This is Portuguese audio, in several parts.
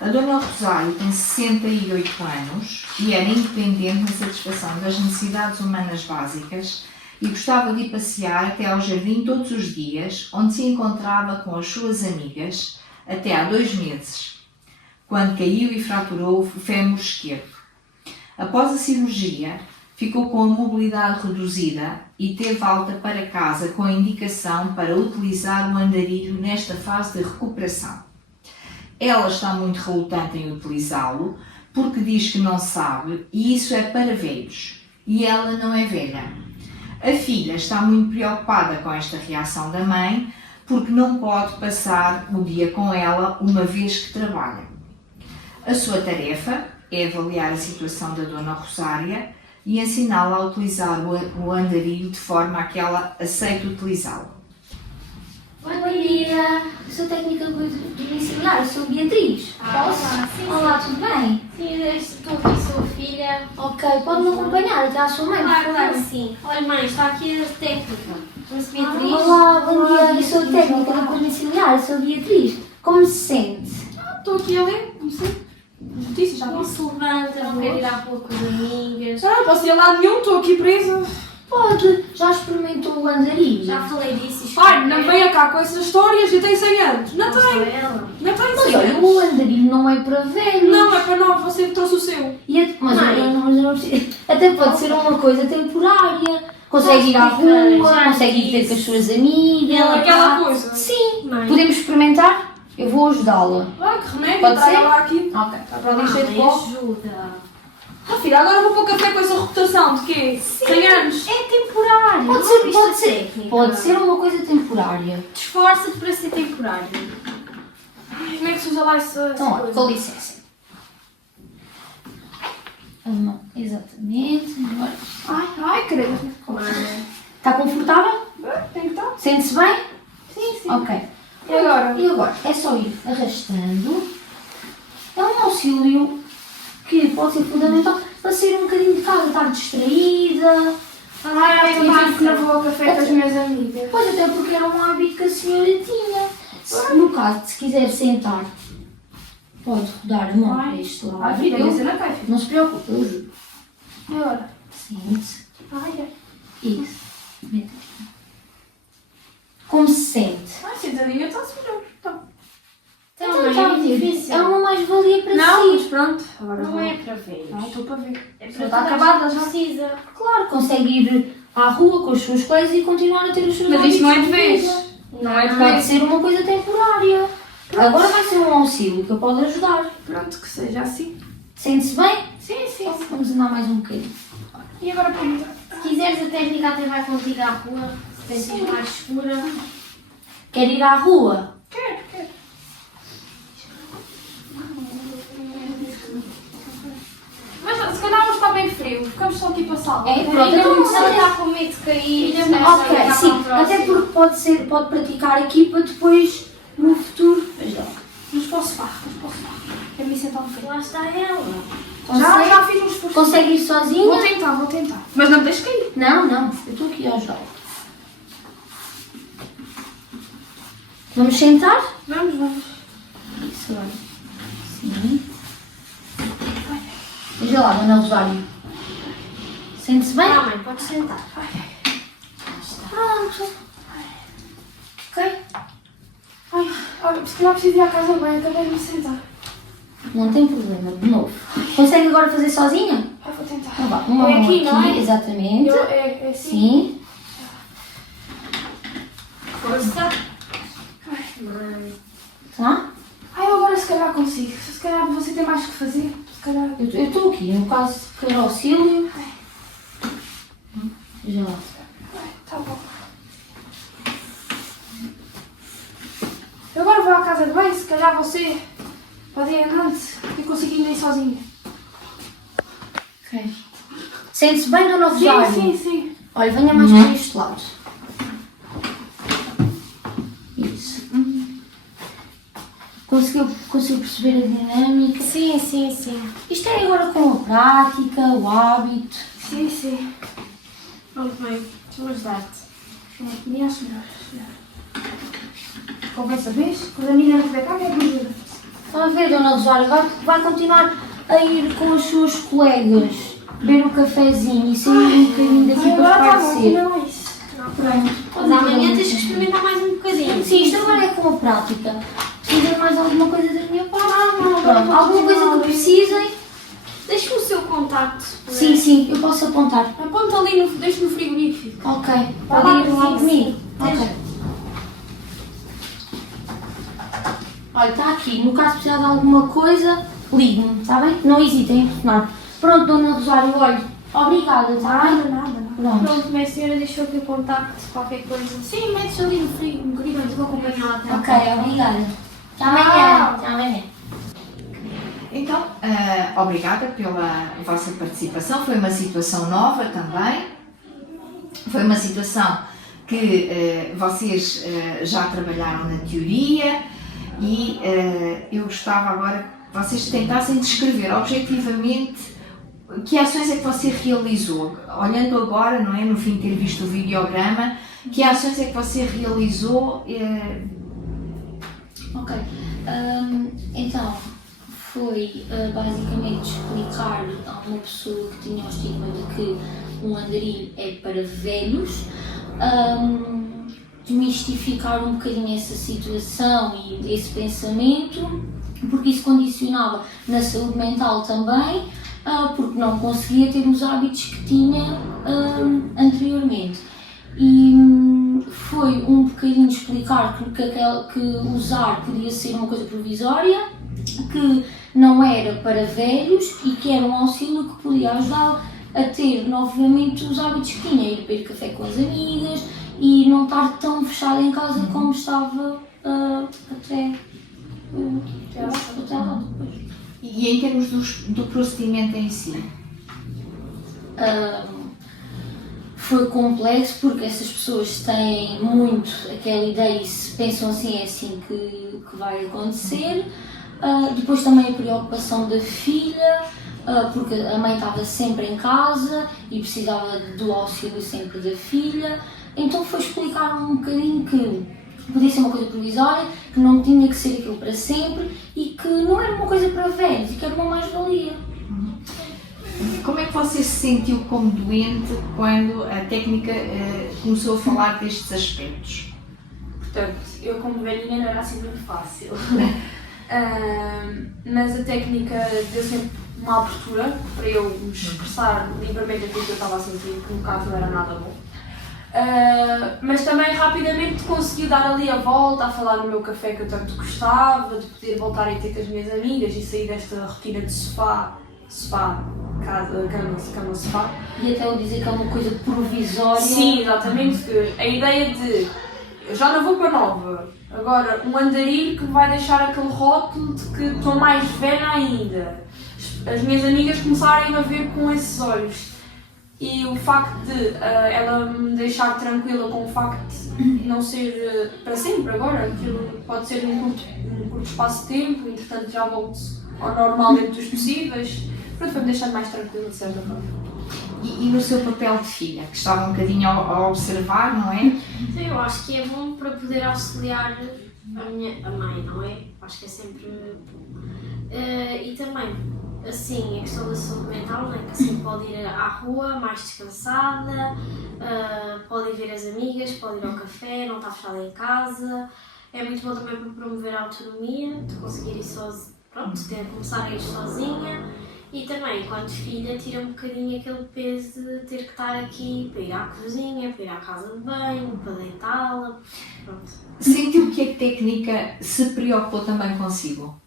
A Dona Rosário tem 68 anos e era independente na satisfação das necessidades humanas básicas e gostava de ir passear até ao jardim todos os dias, onde se encontrava com as suas amigas até há 2 meses, quando caiu e fraturou o fémur esquerdo. Após a cirurgia, ficou com a mobilidade reduzida e teve alta para casa com a indicação para utilizar o andarilho nesta fase de recuperação. Ela está muito relutante em utilizá-lo porque diz que não sabe e isso é para velhos e ela não é velha. A filha está muito preocupada com esta reação da mãe porque não pode passar o dia com ela uma vez que trabalha. A sua tarefa é avaliar a situação da Dona Rosária e ensiná-la a utilizar o andarilho de forma a que ela aceite utilizá-lo. Bom dia! Sou técnica domiciliar, eu sou Beatriz. Posso? Sim, Olá, tudo bem? Sim, estou aqui, sua filha. Ok, pode-me acompanhar até à sua mãe? Claro, sim. Olha, mãe, está aqui a técnica. Chama-se Beatriz. Olá, bom dia, eu sou técnica domiciliar, eu sou Beatriz. Como se sente? Estou aqui a ler, não sei. Notícias, já Não disse. se levanta, não quer ir à rua com as amigas. Ah, posso ir a lado nenhum, estou aqui presa. Pode, já experimentou o andarilho? Já falei disso. Pai, não venha cá com essas histórias, eu tenho 100 anos. Não Não sou tenho. ela. Não tenho Mas 100 olha, anos. o andarilho não é para velhos. Não, é para nós, você trouxe o seu. Mas Mãe. eu não preciso. Até pode ser uma coisa temporária. Consegue ir à Posso ficar? rua, Já consegue ir ter com as suas amigas. Aquela coisa. Sim. Mãe. Podemos experimentar? Eu vou ajudá-la. Ah, que remédio, Pode traga ser? lá aqui. Ok. Está para ali cheio de Mãe, pó. ajuda. Ah, filha, agora vou para o café com essa reputação de quê? 100 anos. É temporário. Pode não ser, viste pode a ser. técnica? Pode ser uma coisa temporária. Esforça-te para ser temporário. Ai, como é que se usa lá essa Então, olha, coisa? com licença. A mão, exatamente. Agora. Ai, credo. Mãe. Está confortável? Tem que estar. Sente-se bem? Sim, sim. Ok. E agora? E agora? É só ir arrastando. É um auxílio que pode ser fundamental para sair um bocadinho de casa, estar distraída. Ai, há muito tempo que não vou ao café com as minhas amigas. Pois até porque era um hábito que a senhora tinha. No caso, se quiser sentar, pode rodar a mão para este lado. Ai, filha, você não cai, filha. Não se preocupe, eu ajudo. E agora? Sente-se. Ai, Isso. Mete aqui. Como se sente? ai, sentadinha está-se melhor. Tá. Então, mãe, tá, é muito difícil. É uma mais-valia para Não, mas si. pronto. Agora Não vou. é para velhos. Não, estou para ver. É Já para está toda a acabada, gente já. precisa. Claro, consegue ir à rua com os seus colegas e continuar a ter os seus Mas isto não é de hábitos vez. vida. Não é de Pode vez. ser uma coisa temporária. Agora vai ser um auxílio que eu posso ajudar. Pronto, que seja assim. Sente-se bem? Sim, sim. Então, vamos andar mais um bocadinho. E agora para mim? Se quiseres, a técnica até vai contigo à rua. Se sentes mais segura. Quer ir à rua? Quero, quero. Mas se calhar hoje está bem frio. Ficamos só aqui para a sala. É, pronto, Ainda então muito vamos ela está com medo de cair. Ainda se muito. ela Ok, está sim. para o Até próximo. porque pode praticar aqui para depois, no futuro. Veja lá. Mas para o sofá, Quero me sentar um bocadinho. Lá está ela. Já fiz um esforço. Consegue ir sozinha? Vou tentar. Mas não me deixes cair. Não, não. Eu estou aqui a ajudá-la. Vamos sentar? Vamos. Isso, agora. Sim. Veja lá, Dona Rosário. Sente-se bem? Ah, mãe, podes sentar. Pronto. Ok? Ai, olha, se calhar preciso ir à casa bem, acabei de me sentar. Não tem problema, de novo. Consegue agora fazer sozinha? Ai, vou tentar. Então vá, uma É mão aqui, não é? exatamente. É assim. Sim. Força. Ai, Tá? ai, eu agora se calhar consigo. Se calhar você tem mais que fazer. Se calhar. Eu estou aqui, no caso de querer auxílio. Já lá. Ai, tá bom. Eu agora vou à casa de banho, se calhar você pode ir andando e consigo ir sozinha. Ok. Sente-se bem, Dona Rosário? Sim. Olha, venha mais para este lado. Isso. Conseguiu perceber a dinâmica? Sim. Isto é agora com a prática, o hábito. Sim. Pronto, mãe. Deixa-me ajudar-te. Minha senhora. Conversa vez, quando a menina não tiver cá, quer que me ajude. Está a ver, Dona Rosário, vai continuar a ir com os seus colegas, beber um cafezinho e sair um bocadinho daqui para Agora está bom, espairecer. não é isso. Pronto. Mas amanhã tens que experimentar mais um bocadinho. Sim, isto agora é com a prática. Precisam de mais alguma coisa da minha parte? Pronto. não, Alguma coisa que precisem? Deixa-me o seu contacto. Sim, sim, eu posso apontar. Aponta ali, deixa no frigorífico. Ok, Vai pode lá, ir lá sim, comigo? sim. Ok. Olha, está aqui. No caso de precisar de alguma coisa, ligue-me, está bem? Não hesitem em telefonar. Pronto, Dona Rosário, olha, obrigada, está bem? Nada. Pronto. Pronto, minha senhora deixou aqui o contacto, qualquer coisa. Sim, metes ali no frigorífico, eu vou acompanhar até. Ok, obrigada. Até amanhã. Até amanhã. Então, obrigada pela vossa participação. Foi uma situação nova também. Foi uma situação que vocês já trabalharam na teoria e eu gostava agora que vocês tentassem descrever objetivamente que ações é que você realizou. Olhando agora, não é, no fim de ter visto o videograma, que ações é que você realizou? Ok. Então, foi basicamente explicar a uma pessoa que tinha o estigma de que um andarilho é para velhos, desmistificar um bocadinho essa situação e esse pensamento, porque isso condicionava na saúde mental também, porque não conseguia ter os hábitos que tinha anteriormente. E foi um bocadinho explicar que usar podia ser uma coisa provisória, que não era para velhos e que era um auxílio que podia ajudá-lo a ter novamente os hábitos que tinha, ir beber café com as amigas e não estar tão fechado em casa como estava até lá depois. E em termos do procedimento em si? Foi complexo porque essas pessoas têm muito aquela ideia e se pensam assim, é assim que vai acontecer. Depois também a preocupação da filha, porque a mãe estava sempre em casa e precisava do auxílio sempre da filha. Então foi explicar um bocadinho que podia ser uma coisa provisória, que não tinha que ser aquilo para sempre e que não era uma coisa para velhos e que era uma mais-valia. Como é que você se sentiu como doente quando a técnica começou a falar destes aspectos? Portanto, eu como velhinha não era assim muito fácil. Mas a técnica deu sempre uma abertura para eu me expressar livremente aquilo que eu estava a sentir, que no caso não era nada bom. Mas também rapidamente consegui dar ali a volta, a falar no meu café que eu tanto gostava, de poder voltar a ter com as minhas amigas e sair desta rotina de sofá, casa, cama, sofá. E até eu dizer que é uma coisa provisória. Sim, exatamente, que a ideia de eu já não vou para nova, agora um andarilho que vai deixar aquele rótulo de que estou mais velha ainda. As minhas amigas começarem a ver com esses olhos. E o facto de ela me deixar tranquila com o facto de não ser para sempre agora, aquilo pode ser um curto espaço de tempo, entretanto já volto ao normal dentro dos possíveis, pronto, foi-me deixando mais tranquila de certa forma. E no seu papel de filha, que estava um bocadinho a observar, não é? Então, eu acho que é bom para poder auxiliar a mãe, não é? Acho que é sempre bom. E também, assim, a questão da saúde mental, né? Que assim pode ir à rua mais descansada, pode ir ver as amigas, pode ir ao café, não está fechada em casa. É muito bom também para promover a autonomia, de conseguir ir sozinha, pronto, de começar a ir sozinha. E também, enquanto filha, tira um bocadinho aquele peso de ter que estar aqui para ir à cozinha, para ir à casa de banho, para deitá-la, pronto. Sentiu que a técnica se preocupou também consigo?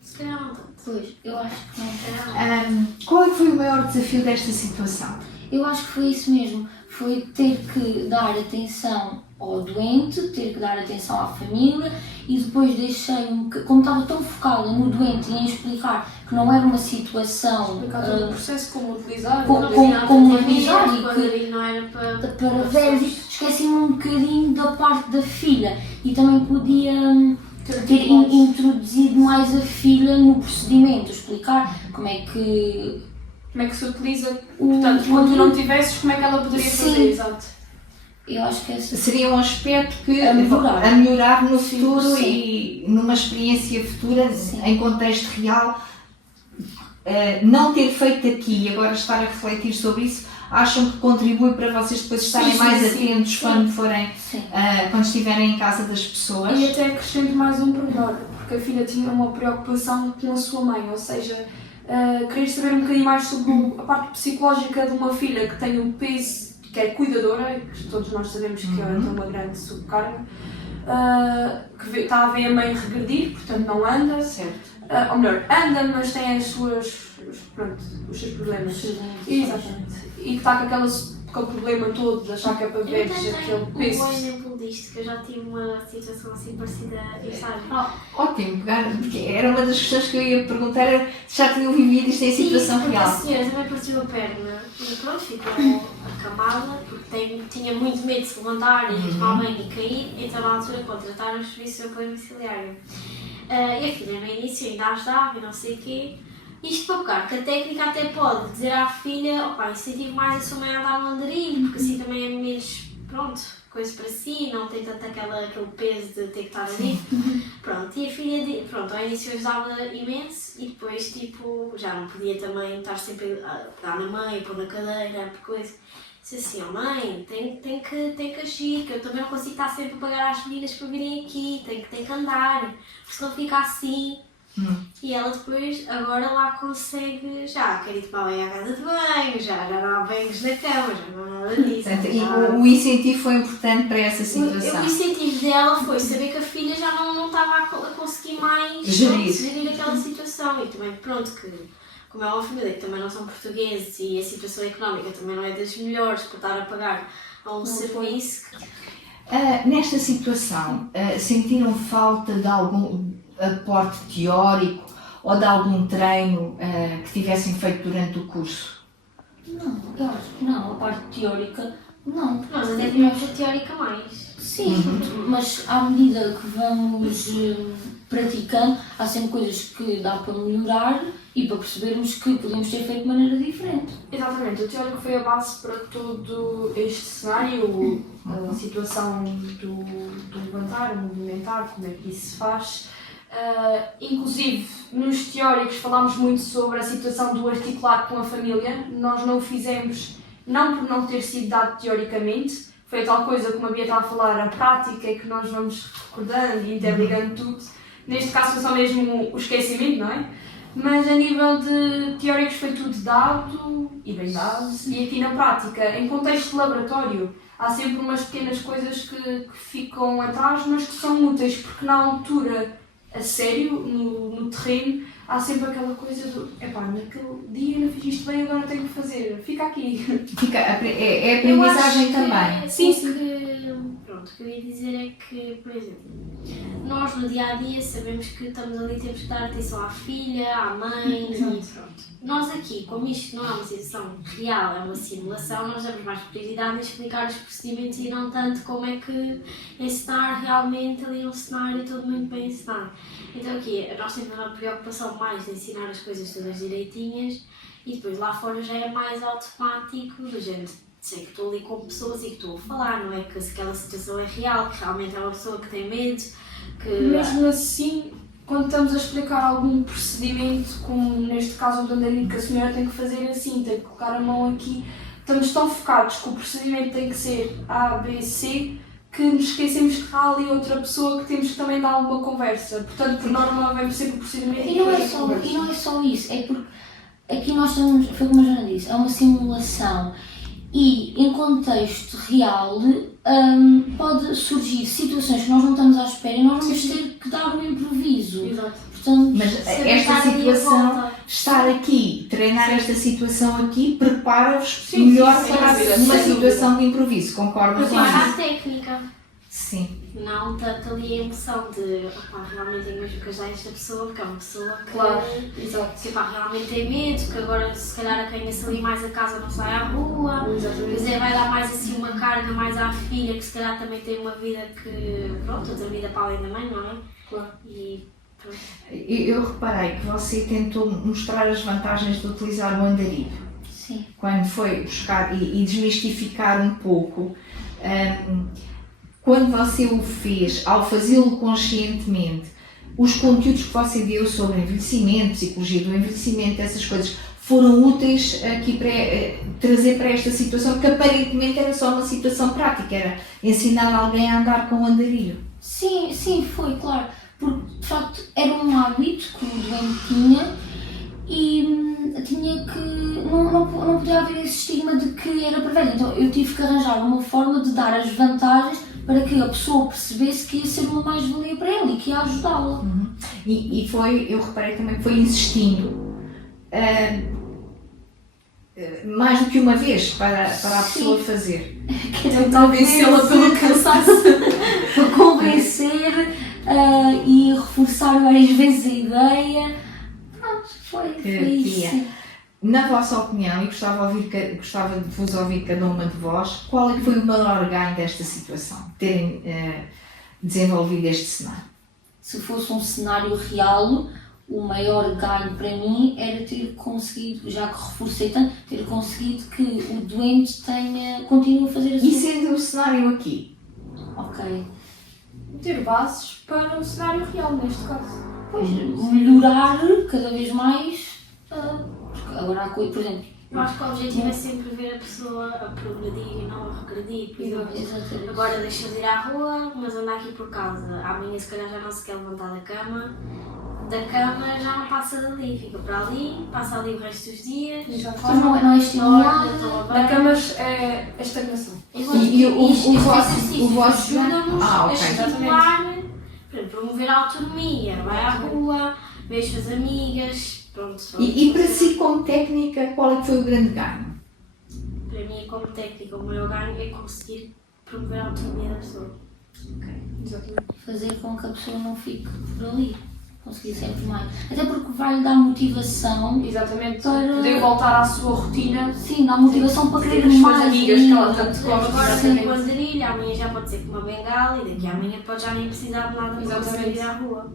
Se calhar não tanto. Pois, eu acho que não. Se calhar não. Qual é que foi o maior desafio desta situação? Eu acho que foi isso mesmo, foi ter que dar atenção ao doente, ter que dar atenção à família e depois deixei-me, como estava tão focada no doente e em explicar que não era uma situação Explicar todo o processo, como utilizar, como utilizar e Quando que ali não era para velhos, esqueci-me um bocadinho da parte da filha e também podia ter introduzido mais a filha no procedimento, explicar como é que se utiliza, portanto, quando tu não tivesses, como é que ela poderia Sim. fazer, exato. Eu acho que essa seria um aspecto que A melhorar. no futuro sim. e numa experiência futura, Sim. em contexto real, não ter feito aqui e agora estar a refletir sobre isso, acham que contribui para vocês depois estarem Sim, mais sim, atentos sim. quando forem, Sim. quando estiverem em casa das pessoas? E até acrescento mais um pormenor, porque a filha tinha uma preocupação com a sua mãe, ou seja, querer saber um bocadinho mais sobre a parte psicológica de uma filha que tem um peso, que é cuidadora, que todos nós sabemos que ela tem uma grande sobrecarga, que está a ver a mãe regredir, portanto não anda, Certo. ou melhor, anda, mas tem as suas, pronto, os seus problemas. Exatamente. E que está com aquele problema todo de achar que é para ver Eu aquele tenho um bom peso. exemplo disto, que eu já tive uma situação assim parecida a esta. Ótimo, porque era uma das questões que eu ia perguntar, era se já tinham vivido isto em situação porque real. a senhora também partiu a perna e pronto, ficou acamada, porque tinha muito medo de se levantar e tomar banho e cair, então na altura contrataram os serviços de apoio domiciliário. E a filha no início ainda ajudava e não sei o quê. Isto para pegar, que a técnica até pode dizer à filha, opá, incentivo mais a sua mãe a andar no andarilho, porque assim também é menos, pronto, coisa para si, não tem tanto aquele peso de ter que estar ali. Pronto, e a filha, pronto, ao início ajudava imenso e depois, tipo, já não podia também estar sempre a pegar na mãe, pôr na cadeira, por coisa. Disse assim, oh mãe, tem que agir, que eu também não consigo estar sempre a pagar às meninas para virem aqui, tem que andar, porque senão fica assim. E ela depois, agora lá consegue, já quer ir tomar banho à casa de banho, já não há banhos na cama, já não há nada disso. Portanto, e o incentivo foi importante para essa situação. O incentivo dela foi saber que a filha já não estava a conseguir mais Gerir aquela situação. E também, pronto, que como é uma família que também não são portugueses e a situação económica também não é das melhores para estar a pagar a um serviço. Nesta situação, sentiram falta de algum aporte teórico ou de algum treino que tivessem feito durante o curso? Não, eu acho que não. A parte teórica, não. Nós até tivemos a teórica mais. Sim, mas à medida que vamos praticando, há sempre coisas que dá para melhorar e para percebermos que podemos ter feito de maneira diferente. Exatamente, o teórico foi a base para todo este cenário, a situação do levantar, movimentar, como é que isso se faz. Inclusive, nos teóricos falámos muito sobre a situação do articular com a família. Nós não o fizemos, não por não ter sido dado teoricamente, foi a tal coisa como a Bia estava a falar, a prática é que nós vamos recordando e interligando tudo. Neste caso foi só mesmo o esquecimento, não é? Mas a nível de teóricos foi tudo dado e bem dado. E aqui na prática, em contexto de laboratório, há sempre umas pequenas coisas que ficam atrás, mas que são úteis, porque na altura, a sério, no terreno, há sempre aquela coisa do epá, naquele dia não fiz isto bem, agora tenho que fazer, fica aqui. É a aprendizagem também. Sim, pronto, o que eu ia dizer é que, por exemplo, nós no dia a dia sabemos que estamos ali, temos que dar atenção à filha, à mãe e pronto. Nós aqui, como isto não é uma situação real, é uma simulação, nós damos mais prioridade em explicar os procedimentos e não tanto como é que ensinar realmente ali um cenário todo muito bem ensinado. Então aqui, nós temos uma preocupação mais de ensinar as coisas todas direitinhas e depois lá fora já é mais automático, do género, sei que estou ali com pessoas e que estou a falar, não é que aquela situação é real, que realmente é uma pessoa que tem medo, que... Mesmo assim, quando estamos a explicar algum procedimento, como neste caso o do andarilho, que a senhora tem que fazer assim, tem que colocar a mão aqui, estamos tão focados que o procedimento tem que ser A, B, C, que nos esquecemos que há ali outra pessoa que temos que também dar alguma conversa. Portanto, por norma, vem sempre o procedimento E não é só isso, é porque aqui nós estamos, foi como a Joana disse, é uma simulação e em contexto real pode surgir situações que nós não estamos à espera e nós vamos ter que dar um improviso. Exato. Portanto, Mas esta situação, estar aqui, treinar esta situação aqui, prepara-vos melhor para uma situação de improviso, concordo com Agora a isso? técnica, Sim. não tanto ali a emoção de opá, realmente tenho mesmo que ajudar esta pessoa, porque é uma pessoa que, Claro, exato. que opá, realmente tem medo, que agora se calhar acanha-se ali mais a casa, não sai à rua, quer dizer, vai dar mais assim uma carga mais à filha, que se calhar também tem uma vida que, pronto, outra vida para além da mãe, não é? Claro. E pronto. Eu reparei que você tentou mostrar as vantagens de utilizar o andarilho. sim. Quando foi buscar e desmistificar um pouco Quando você o fez, ao fazê-lo conscientemente, os conteúdos que você deu sobre envelhecimento, psicologia do envelhecimento, essas coisas, foram úteis aqui para trazer para esta situação, que aparentemente era só uma situação prática, era ensinar alguém a andar com o andarilho. Sim, foi, claro. Porque, de facto, era um hábito que o doente tinha e tinha que... Não podia haver esse estigma de que era para velho. Então, eu tive que arranjar uma forma de dar as vantagens para que a pessoa percebesse que ia ser uma mais-valia para ele e que ia ajudá-la. E foi, eu reparei também que foi insistindo mais do que uma vez para a pessoa fazer. Convencê-la pelo cansaço. Para convencer e reforçar várias vezes a ideia. Pronto, foi isso. Sim. Na vossa opinião, e gostava de vos ouvir cada uma de vós, qual é que foi o maior ganho desta situação? Terem desenvolvido este cenário? Se fosse um cenário real, o maior ganho para mim era ter conseguido, já que reforcei tanto, ter conseguido que o doente continue a fazer a sua... E sendo o cenário aqui? Ok. Ter bases para o cenário real, neste caso. Pois, melhorar cada vez mais, porque agora há coisa, por exemplo... Eu acho que o objetivo é sempre ver a pessoa a progredir e não a regredir. Por exemplo, agora deixa de ir à rua, mas anda aqui por casa. Amanhã se calhar já não se quer levantar da cama já não passa dali, fica para ali, passa ali o resto dos dias. Mas não é estimulado. Na cama é a estagnação. E o vosso ajuda-nos a ok. estimular, promover a autonomia, vai à rua, vejo as amigas, pronto. E para si, como técnica, qual é que foi o grande ganho? Para mim, como técnica, o maior ganho é conseguir promover a autonomia da pessoa. Exatamente. Fazer com que a pessoa não fique por ali. Conseguir sempre mais. Até porque vai-lhe dar motivação. Exatamente. Para Poder voltar à sua rotina. Sim, dá motivação para querer Ter as suas mais. amigas que ela tanto gosta. Agora Exatamente. tem com andarilho, amanhã já pode ser com uma bengala e daqui a amanhã pode já nem precisar de nada para conseguir ir à rua.